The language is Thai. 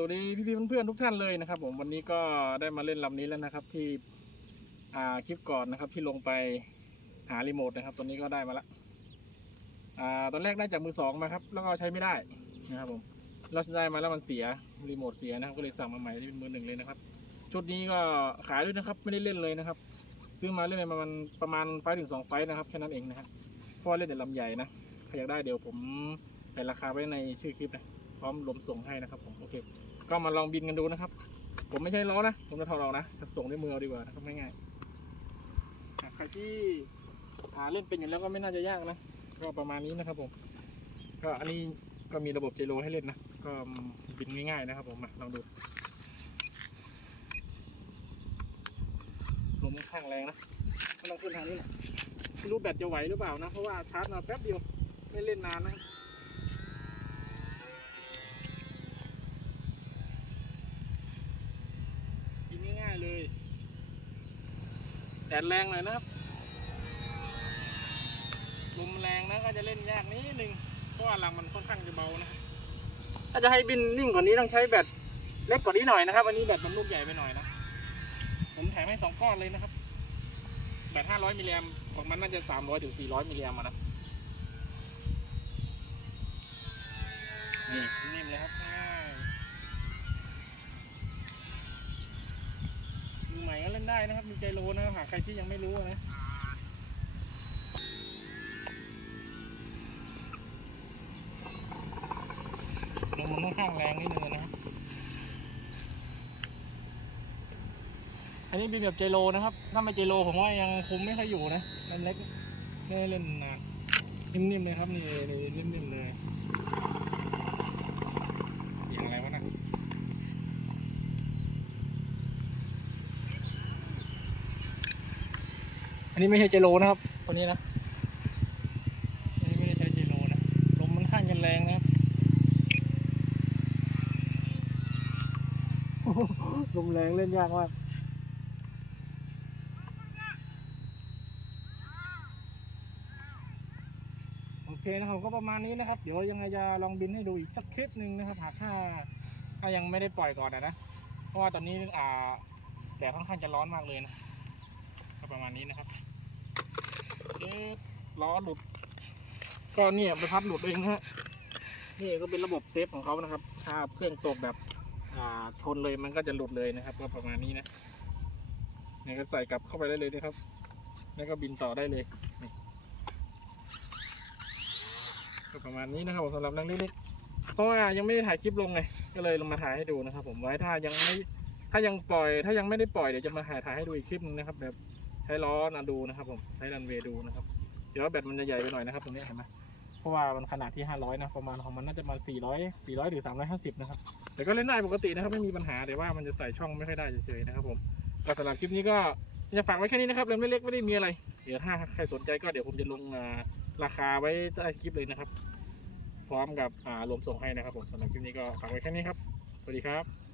สวัสดีพี่ๆเพื่อนๆทุกท่านเลยนะครับผมวันนี้ก็ได้มาเล่นลำนี้แล้วนะครับที่อ่าคลิปก่อนนะครับที่ลงไปหารีโมทนะครับตอนนี้ก็ได้มาละอ่าตอนแรกได้จากมือสองมาครับแล้วก็ใช้ไม่ได้นะครับผมเราได้มาแล้วมันเสียรีโมทเสียนะครับก็เลยสั่งมาใหม่ที่เป็นมือหนึ่งเลยนะครับชุดนี้ก็ขายด้วยนะครับไม่ได้เล่นเลยนะครับ ซื้อมาเล่นประมาณประมาณไฟถึงสองไฟนะครับแค่นั้นเองนะครับเพราะเล่นแต่ลำใหญ่นะใครอยากได้เดี๋ยวผมใส่ราคาไว้ในชื่อคลิปนะพร้อมลมส่งให้นะครับผม โอเค ก็มาลองบินกันดูนะครับ ผมไม่ใช่ล้อนะ ผมจะถอดออนะส่งด้วยมือเอาดีกว่านะครับง่ายๆใครที่หาเล่นเป็นอยู่แล้วก็ไม่น่าจะยากนะ ก็ประมาณนี้นะครับผม ก็อันนี้ก็มีระบบเจโรให้เล่นนะ ก็บินง่ายๆนะครับผมมาลองดูลมค่อนข้างแรงนะก็ต้องขึ้นทางนี้แหละไม่รู้แบตจะไหวหรือเปล่านะ เพราะว่าชาร์จมาแป๊บเดียว ไม่เล่นนานนะ กินง่ายๆเลย แดดแรงหน่อยนะครับลมแรงนะก็จะเล่นยากนิดนึงเพราะว่าหลังมันค่อนข้างจะเบานะ ถ้าจะให้บินนิ่งกว่านี้ต้องใช้แบตเล็กกว่านี้หน่อยนะครับอันนี้แบตมันลูกใหญ่ไปหน่อยนะผมแถมให้สองก้อนเลยนะครับแบต500มิลลิแอมของมันน่าจะ300ถึง400มิลลิแอมนะ ได้นะครับ มีใจโลนะครับหากใครที่ยังไม่รู้นะลมมันค่อนข้างแรงนิดนึงนะครับอันนี้เป็นแบบเจโลนะครับ ถ้าไม่เจโลผมว่ายังคุมไม่ค่อยอยู่นะลำเล็กไม่ได้เล่นนานนิ่มๆเลยครับนี่นี่นิ่มๆเลย เสียงอะไรวะนะอั นนี้ไม่ใช่เจโลนะครับตัวนี้นะอันนี้ไม่ได้ใช้เจโลนะลมมันข้างกันแรงนะครับลมแรงเล่นยากมากโอเคนะครับก็ประมาณนี้นะครับ เดี๋ยวยังไงจะลองบินให้ดูอีกสักคลิปหนึ่งนะครับ หากถ้าถ้ายังไม่ได้ปล่อยก่อนอะนะเพราะว่าตอนนี้อ่าแดดค่อนข้างจะร้อนมากเลยนะก็ ประมาณนี้นะครับเอ๊ะล้อหลุด ก็เนี่ยใบพัดหลุดเองนะฮะนี่ก็เป็นระบบเซฟของเขานะครับ ถ้าเครื่องตกแบบอ่าชนเลยมันก็จะหลุดเลยนะครับ ก็ประมาณนี้นะนี่ก็ใส่กลับเข้าไปได้เลยนะครับ แล้วก็บินต่อได้เลยก็ประมาณนี้นะครับผมสำหรับนักเล็กๆเพราะว่ายังไม่ได้ถ่ายคลิปลงไงก็เลยลงมาถ่ายให้ดูนะครับ ผมไว้ถ้ายังไม่ถ้ายังปล่อย ถ้ายังไม่ได้ปล่อยเดี๋ยวจะมาถ่ายถ่ายให้ดูอีกคลิปนึงนะครับแบบ ช้ล้อนาดูนะครับผมใช้รันเวย์ดูนะครับ เดี๋ยวแบตมันจะใหญ่ไปหน่อยนะครับตรงนี้เห็นไหมเพราะว่ามันขนาดที่ 500 นะประมาณของมันน่าจะประมาณ400 400 หรือ 350 นะครับ แต่ก็เล่นได้ปกตินะครับไม่มีปัญหาแต่ว่ามันจะใส่ช่องไม่ค่อยได้เฉยๆนะครับผมก็สำหรับคลิปนี้ก็จะฝากไว้แค่นี้นะครับเรื่องเล็กๆไม่ได้มีอะไร เดี๋ยวถ้าใครสนใจก็เดี๋ยวผมจะลงราคาไว้ใต้คลิปเลยนะครับ พร้อมกับรวมส่งให้นะครับผมสำหรับคลิปนี้ก็ฝากไว้แค่นี้ครับสวัสดีครับ